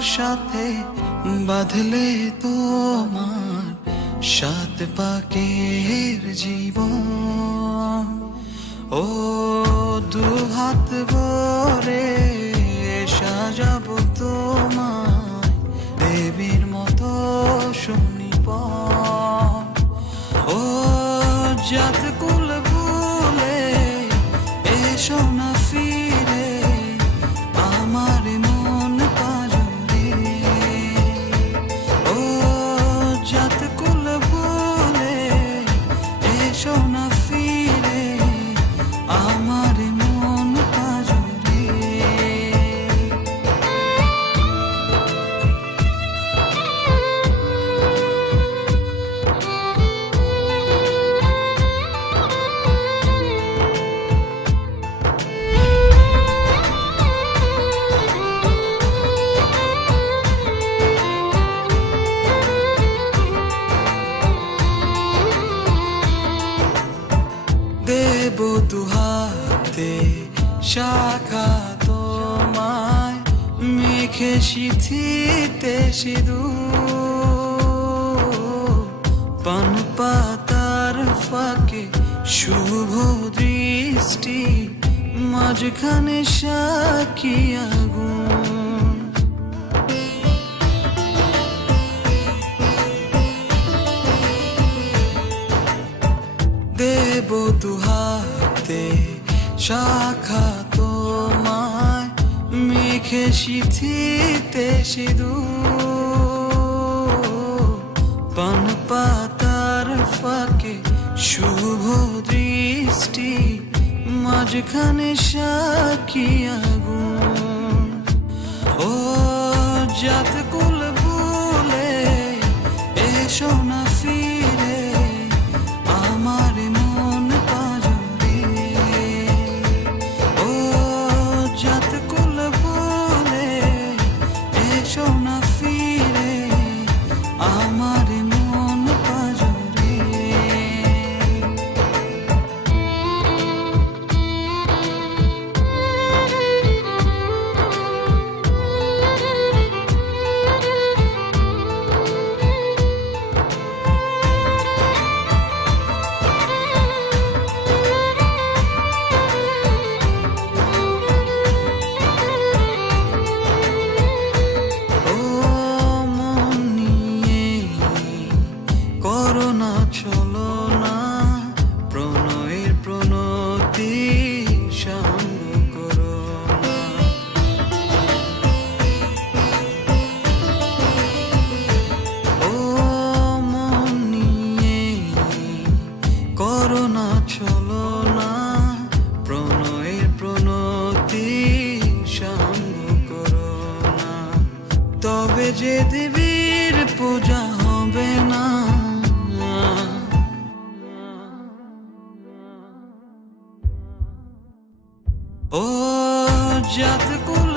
সাথে বাঁধলে তোমার সাত পাকের জীবন। ও দু হাত ভরে সাজাবো তোমায় দেবীর মতো সুনিপন। ও জাত কুল ভুলে এসো না ফিরে আমার মন পাজরে। ও জাত কুল ভুলে এসো না ফিরে আমার মন পাজরে। দেব দুহাতে শাখা তোমায় মেখে সিথিতে সিঁদুর। পান পাতার ফাঁকে শুভ দৃষ্টি মাঝখানে সাক্ষী আগুন। দেব দুহাতে শাখা তোমায় মেখে সিথিতে সিঁদুর। পান পাতার ফাঁকে শুভ দৃষ্টি মাঝখানে সাক্ষী আগুন। ও জাত কুল ভুলে এসো না ফিরে আমার মন পাজরে। ও জাত কুল ভুলে এসো না ফিরে আমার মন পাজরে। ও মন নিয়ে করোনা চলো না প্রণয়ের প্রণতি সঙ্গ করো না। ও মন নিয়ে করোনা চলো না প্রণয়ের প্রণতি সঙ্গ করো না। তবে যে দেবীর পূজা হবে না। ও জাত কুল